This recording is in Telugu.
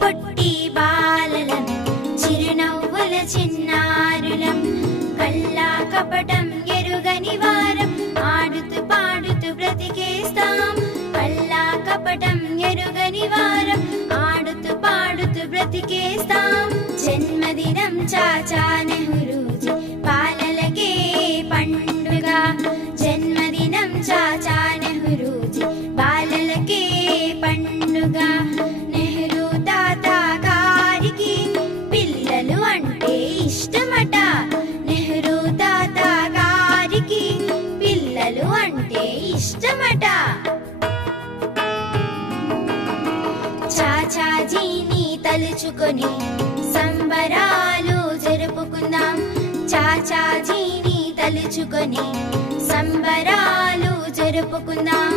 పొట్టి బాలలం చిరునవ్వుల చిన్నారులం కల్లా కపటం ఎరుగని వారం ఆడుతూ పాడుతూ బ్రతికేస్తాం కల్లా కపటం ఎరుగని వారం ఆడుతూ పాడుతూ బ్రతికేస్తాం జన్మదినం చాచా నెహ్రూజీ బాలలకే పండుగ జన్మదినం చాచా నెహ్రూజీ బాలలకే పండుగ నెహ్రూ తాత గారికి పిల్లలు అంటే ఇష్టమట నెహ్రూ తాత గారికి పిల్లలు అంటే ఇష్టమట చాచాజీని తలుచుకొని సంబరాలు జరుపుకుందాం చాచాజీని తలుచుకొని సంబరాలు జరుపుకుందాం